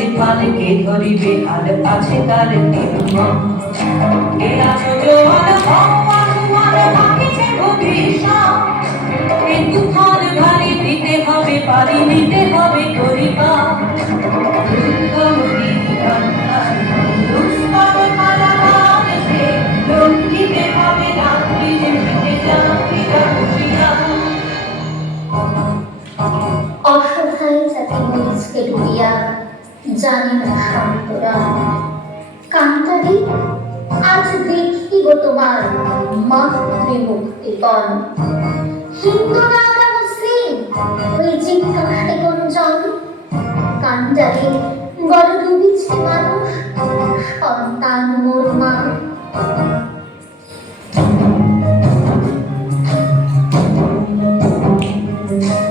আছে পালকে ধরিবে আর আছে তার নির্মম এ আছো জোয়ার হওয়া তোমার বাকিছে ভবিষ্যৎ এই তুফান ভারী দিতে হবে পারি নিতে হবে করিবা অসহায় জাতি মরিচকে ডুবিয়া জানি না সন্তরা কান্তারি আজ দেখিব তোমার মাতৃমুক্তিপণ হিন্দু না আমরা মুসলিম ওই জিজ্ঞাসে গুঞ্জন কান্তারি বড় ডুবিছে মানুষ সন্তান মোর মা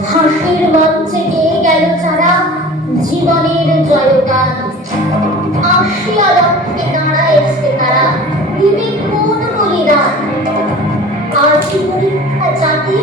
হাসির মঞ্চে গেয়ে গেল যারা জীবনের জয়গান আসিয়া রক্ষে দাঁড়াইছে তারা দিবে কোন বলিদান আজ পরীক্ষা জাতি